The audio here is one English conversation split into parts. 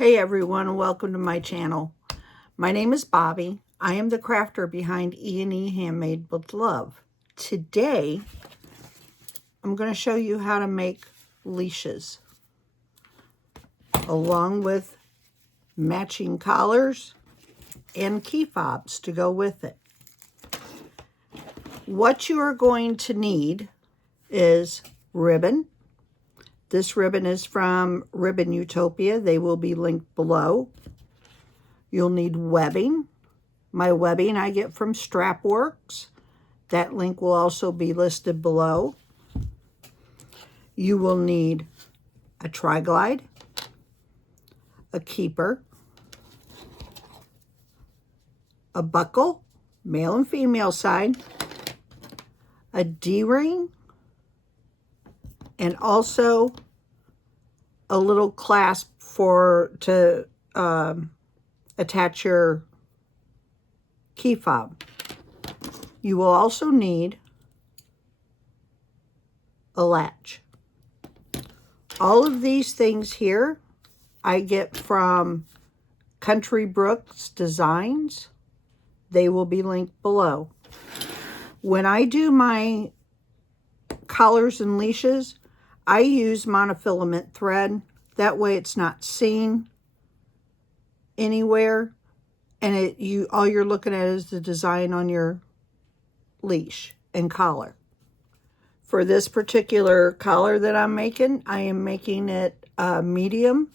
Hey everyone, and welcome to my channel. My name is Bobby. I am the crafter behind E&E Handmade with Love. Today, I'm going to show you how to make leashes along with matching collars and key fobs to go with it. What you are going to need is ribbon. This ribbon is from Ribbon Utopia. They will be linked below. You'll need webbing. My webbing I get from Strapworks. That link will also be listed below. You will need a tri-glide, a keeper, a buckle, male and female side, a D-ring, and also a little clasp to attach your key fob. You will also need a latch. All of these things here I get from Country Brooks Designs. They will be linked below. When I do my collars and leashes, I use monofilament thread. That way it's not seen anywhere, and all you're looking at is the design on your leash and collar. For this particular collar that I'm making, I am making it medium.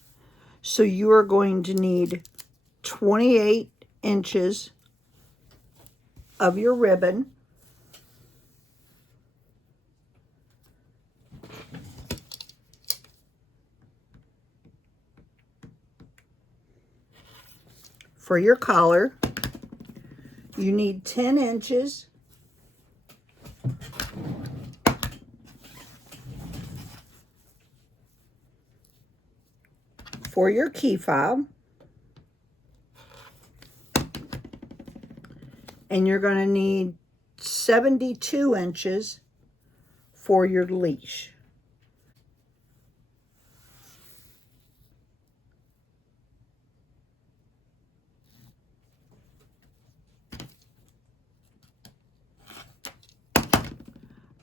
So you are going to need 28 inches of your ribbon. For your collar, you need 10 inches. For your key fob, and you're going to need 72 inches for your leash.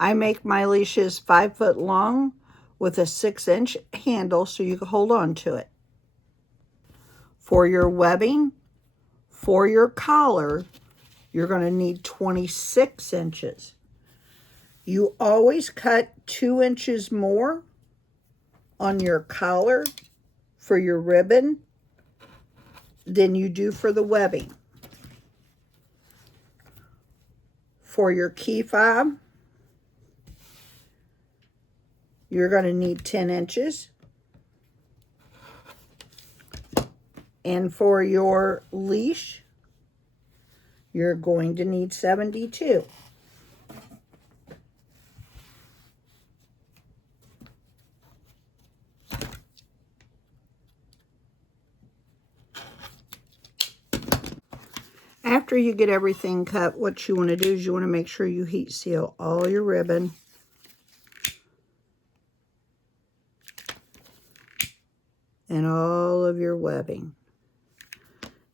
I make my leashes 5 foot long with a 6-inch handle so you can hold on to it. For your webbing, for your collar, you're going to need 26 inches. You always cut 2 inches more on your collar for your ribbon than you do for the webbing. For your key fob, you're going to need 10 inches. And for your leash, you're going to need 72. After you get everything cut, what you want to do is you want to make sure you heat seal all your ribbon. And all of your webbing.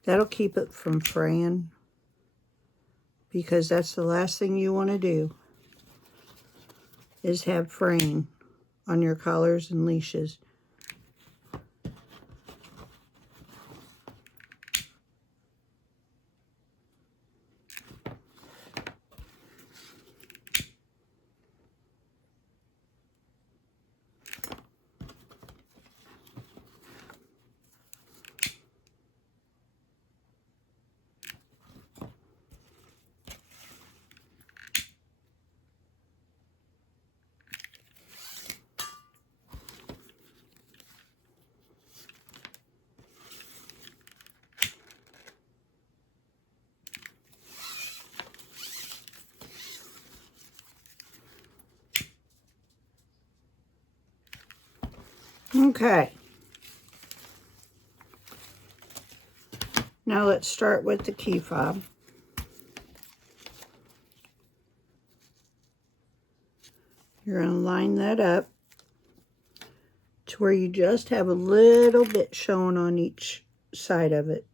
That'll keep it from fraying, because that's the last thing you want to do is have fraying on your collars and leashes. Okay. Now let's start with the key fob. You're going to line that up to where you just have a little bit showing on each side of it.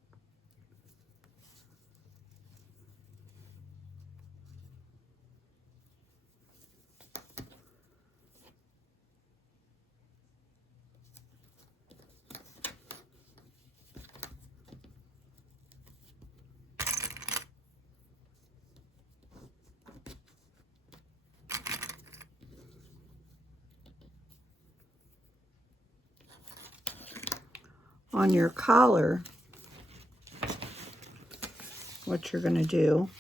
On your collar, what you're going to do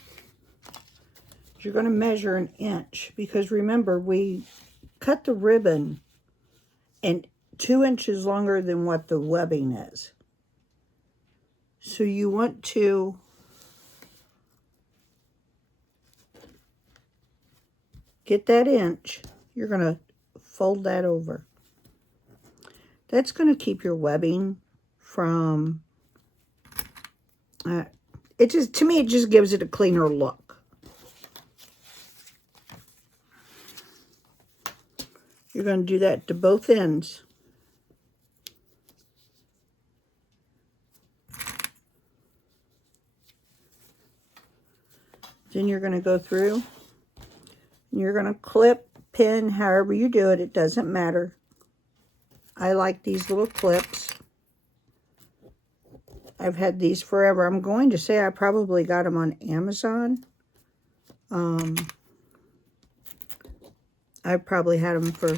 is you're going to measure 1 inch, because remember, we cut the ribbon and 2 inches longer than what the webbing is. So you want to get that inch. You're going to fold that over. That's going to keep your webbing from, to me, it just gives it a cleaner look. You're going to do that to both ends. Then you're going to go through and you're going to clip, pin, however you do it. It doesn't matter. I like these little clips. I've had these forever. I'm going to say I probably got them on Amazon. I've probably had them for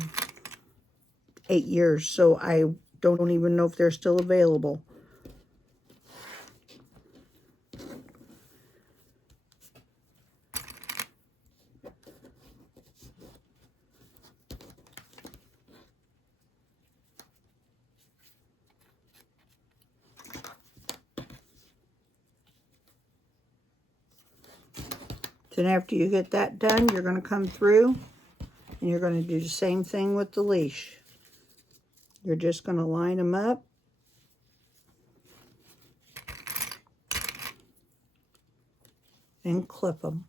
8 years, so I don't even know if they're still available. Then after you get that done, you're going to come through and you're going to do the same thing with the leash. You're just going to line them up. And clip them.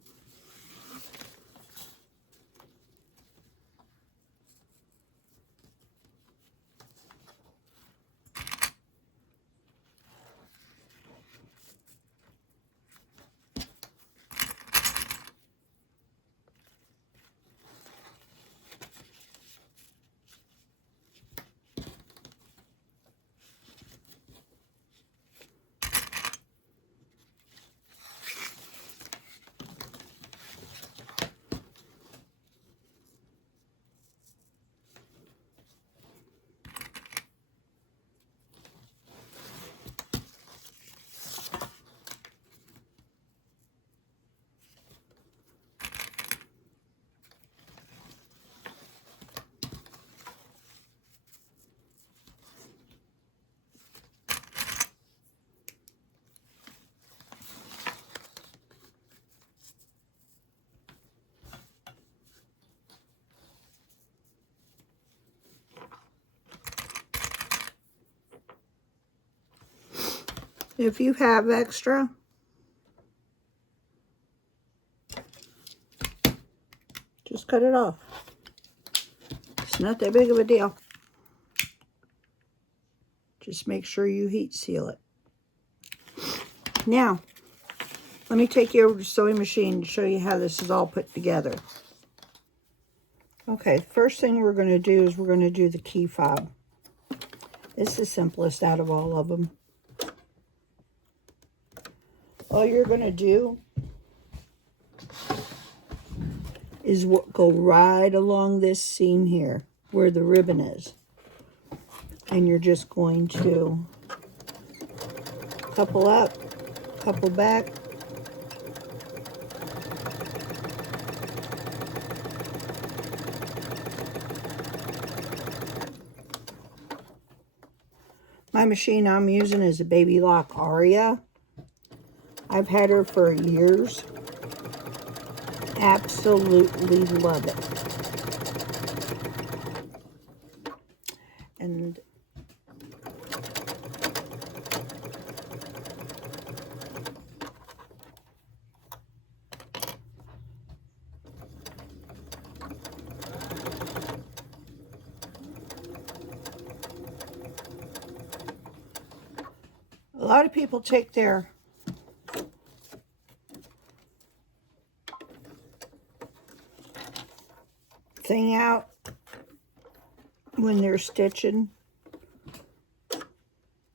If you have extra, just cut it off. It's not that big of a deal. Just make sure you heat seal it. Now, let me take you over to the sewing machine to show you how this is all put together. Okay, first thing we're going to do is we're going to do the key fob. It's the simplest out of all of them. All you're going to do is go right along this seam here where the ribbon is. And you're just going to couple up, couple back. My machine I'm using is a Baby Lock Aria. I've had her for years. Absolutely love it. And lot of people take their thing out when they're stitching,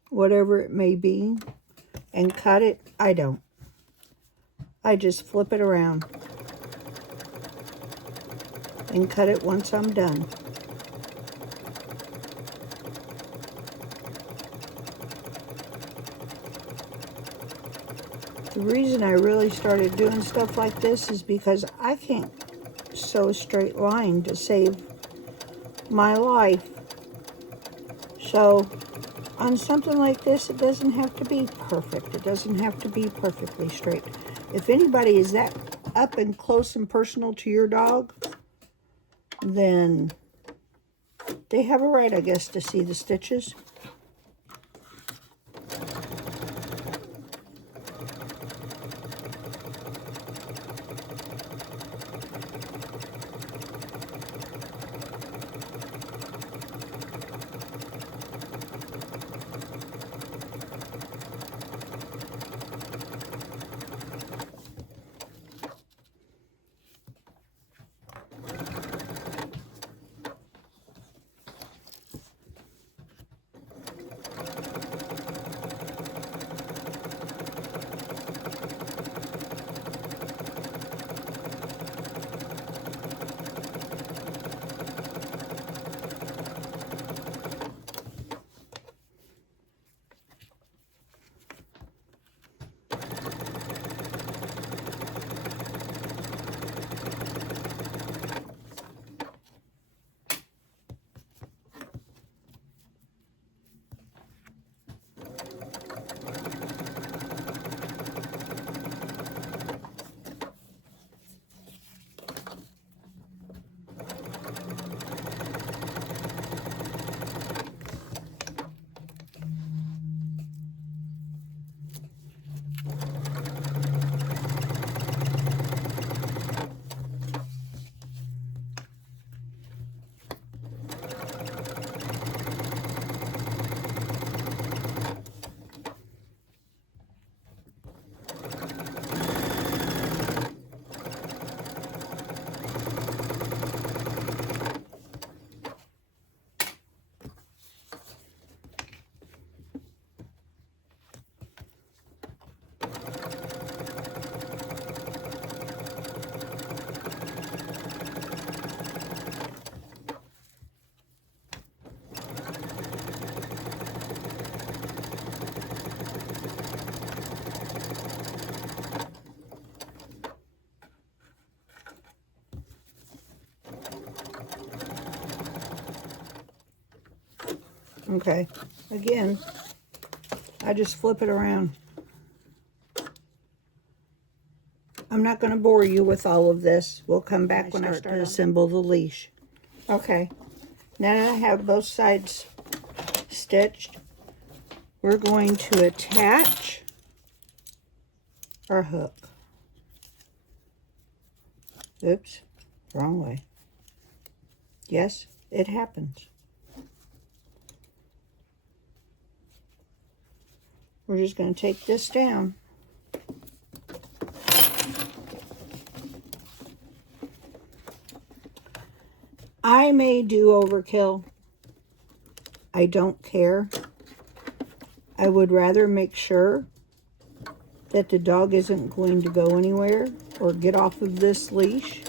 whatever it may be, and cut it. I don't. I just flip it around and cut it once I'm done. The reason I really started doing stuff like this is because I can't sew a straight line to save my life. So on something like this, it doesn't have to be perfect. It doesn't have to be perfectly straight. If anybody is that up and close and personal to your dog, then they have a right, I guess, to see the stitches. Okay, again, I just flip it around. I'm not going to bore you with all of this. We'll come back when I start to assemble the leash. Okay, now that I have both sides stitched, we're going to attach our hook. Oops, wrong way. Yes, it happens. We're just going to take this down. I may do overkill. I don't care. I would rather make sure that the dog isn't going to go anywhere or get off of this leash.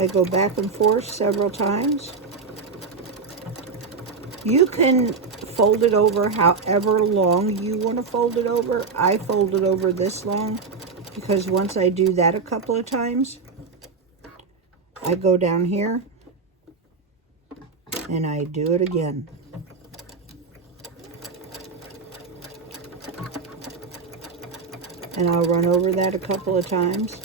I go back and forth several times. You can fold it over however long you want to fold it over. I fold it over this long because once I do that a couple of times, I go down here and I do it again. And I'll run over that a couple of times.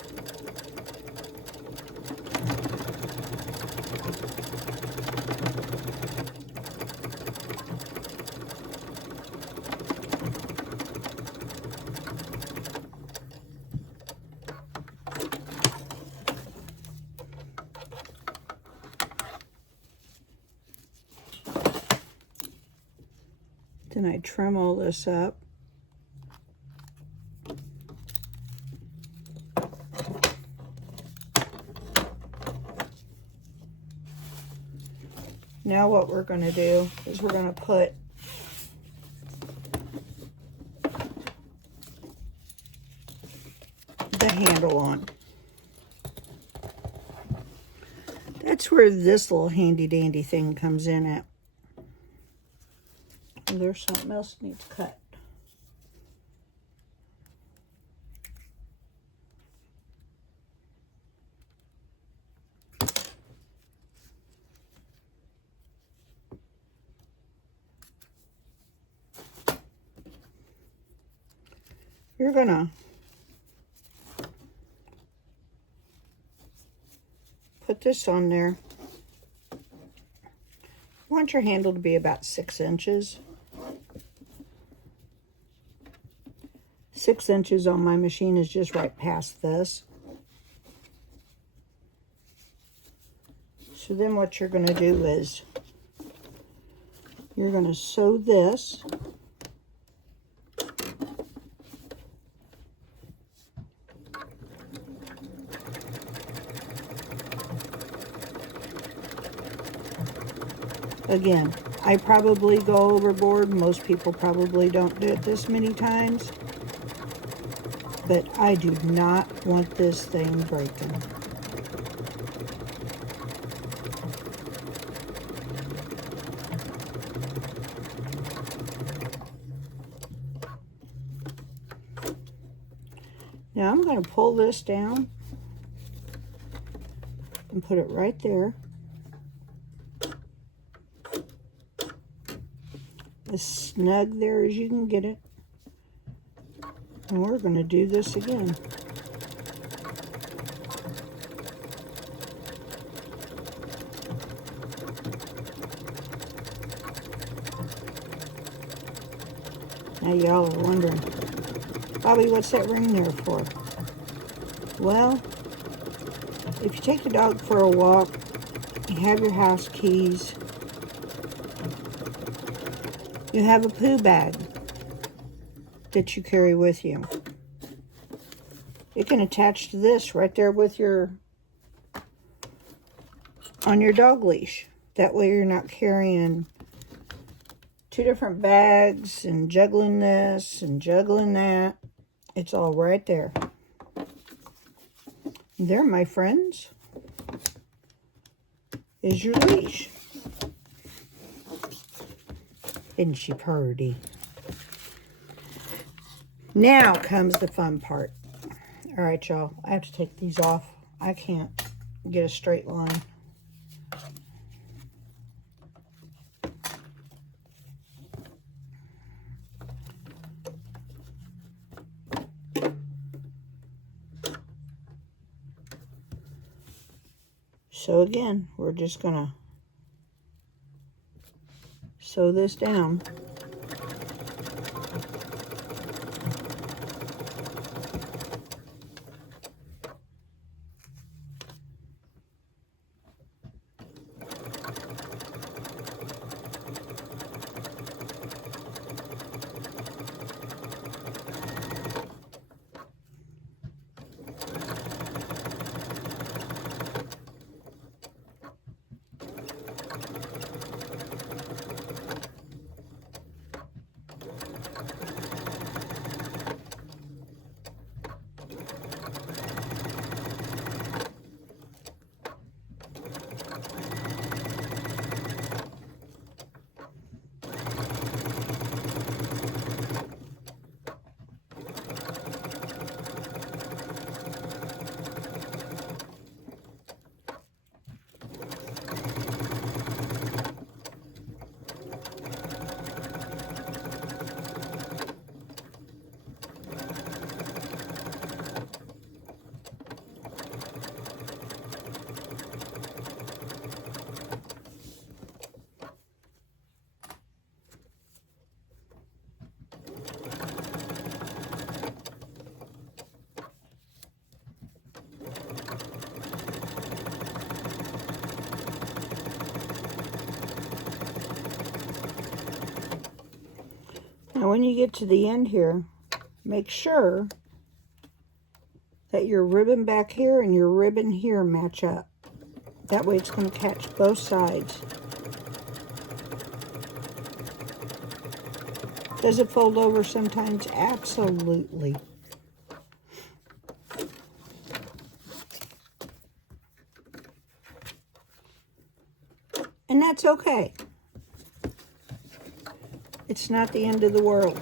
Then I trim all this up. Now what we're going to do is we're going to put the handle on. That's where this little handy dandy thing comes in at. And there's something else that needs cut. You're gonna put this on there. You want your handle to be about 6 inches. 6 inches on my machine is just right past this. So then what you're going to do is you're going to sew this. Again, I probably go overboard. Most people probably don't do it this many times. But I do not want this thing breaking. Now I'm going to pull this down and put it right there. As snug there as you can get it. And we're going to do this again. Now y'all are wondering, Bobby, what's that ring there for? Well, if you take the dog for a walk, you have your house keys, you have a poo bag that you carry with you. You can attach to this right there with on your dog leash. That way you're not carrying 2 different bags and juggling this and juggling that. It's all right there. There, my friends, is your leash. Isn't she pretty? Now comes the fun part. All right, y'all. I have to take these off. I can't get a straight line. So again, we're just gonna sew this down. when you get to the end here, make sure that your ribbon back here and your ribbon here match up. That way it's going to catch both sides. Does it fold over sometimes? Absolutely. And that's okay. It's not the end of the world.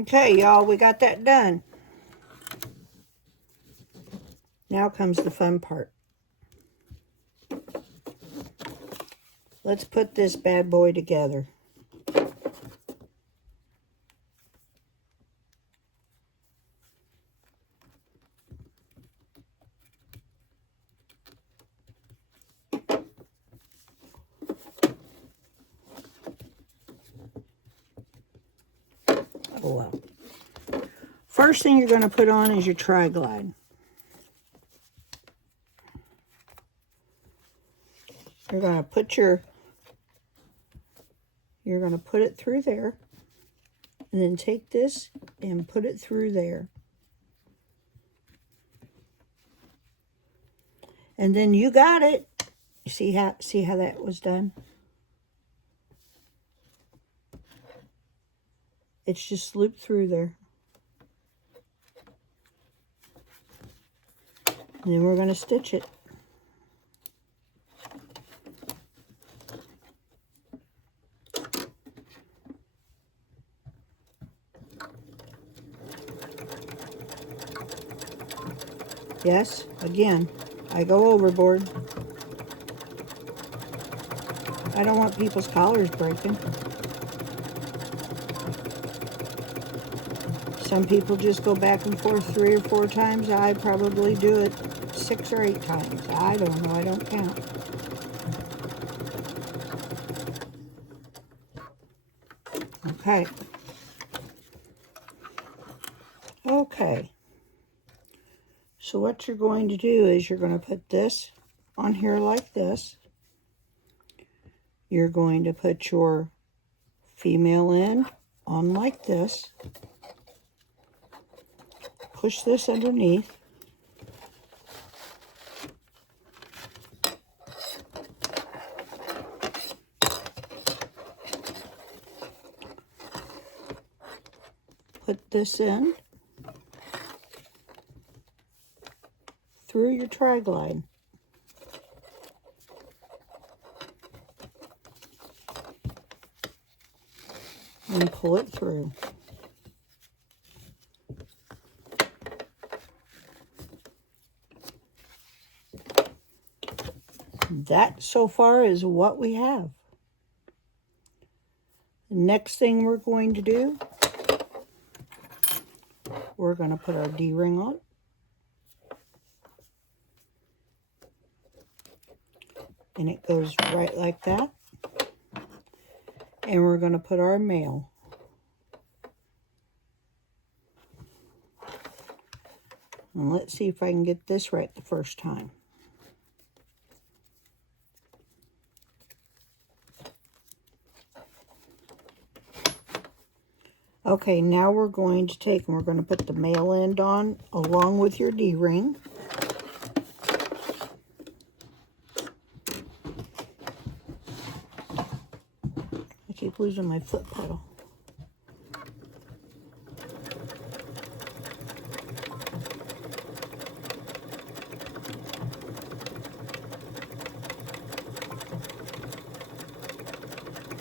Okay, y'all, we got that done. Now comes the fun part. Let's put this bad boy together. Oh well. First thing you're going to put on is your tri-glide. You're going to put it through there, and then take this and put it through there. And then you got it. You see how that was done? It's just looped through there. And then we're going to stitch it. Yes, again, I go overboard. I don't want people's collars breaking. Some people just go back and forth 3 or 4 times. I probably do it 6 or 8 times. I don't know. I don't count. Okay. Okay. So what you're going to do is you're going to put this on here like this. You're going to put your female end on like this. Push this underneath. Put this in through your tri-glide. And pull it through. That so far is what we have. The next thing we're going to do, we're going to put our D-ring on. And it goes right like that. And we're going to put our male. And let's see if I can get this right the first time. Okay, now we're going to take and we're going to put the male end on along with your D-ring. I keep losing my foot pedal.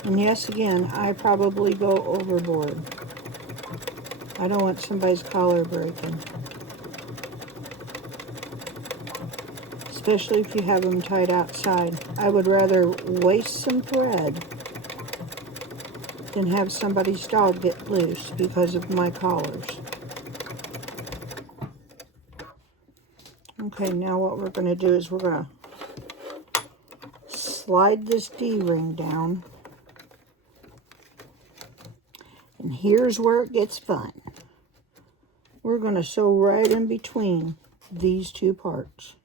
And yes, again, I probably go overboard. I don't want somebody's collar breaking. Especially if you have them tied outside. I would rather waste some thread than have somebody's dog get loose because of my collars. Okay, now what we're going to do is we're going to slide this D-ring down. And here's where it gets fun. We're going to sew right in between these two parts.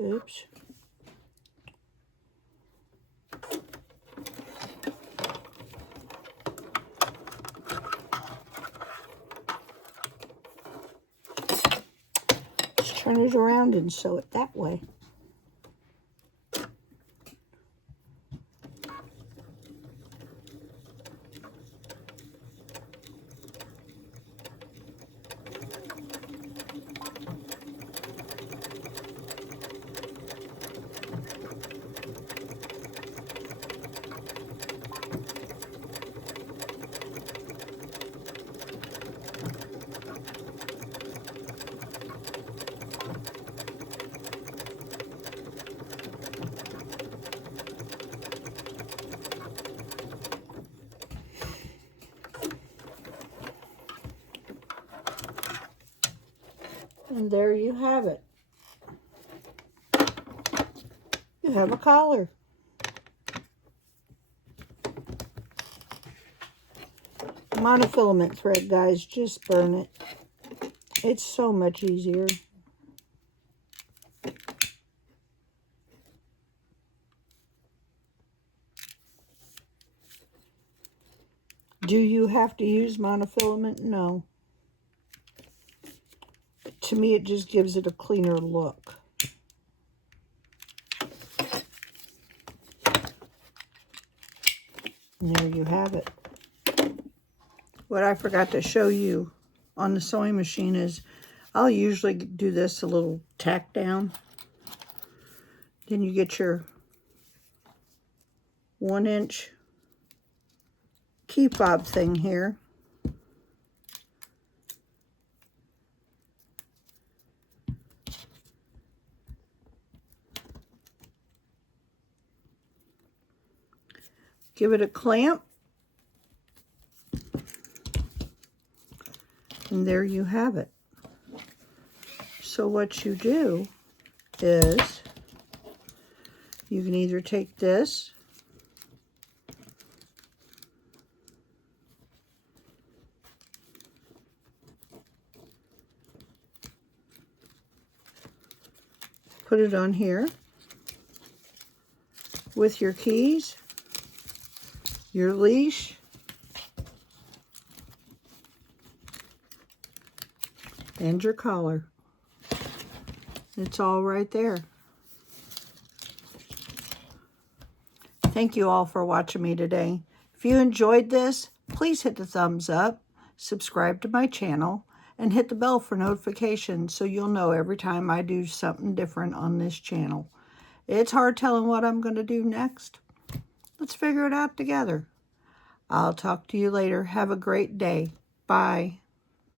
Oops. Just turn it around and sew it that way. And there you have it. You have a collar. Monofilament thread, guys, just burn it. It's so much easier. Do you have to use monofilament? No. To me, it just gives it a cleaner look. And there you have it. What I forgot to show you on the sewing machine is I'll usually do this a little tack down. Then you get your 1-inch key fob thing here. Give it a clamp. And there you have it. So what you do is you can either take this put it on here with your keys, your leash, and your collar. It's all right there. Thank you all for watching me today. If you enjoyed this, please hit the thumbs up, subscribe to my channel, and hit the bell for notifications so you'll know every time I do something different on this channel. It's hard telling what I'm going to do next. Let's figure it out together. I'll talk to you later. Have a great day. Bye.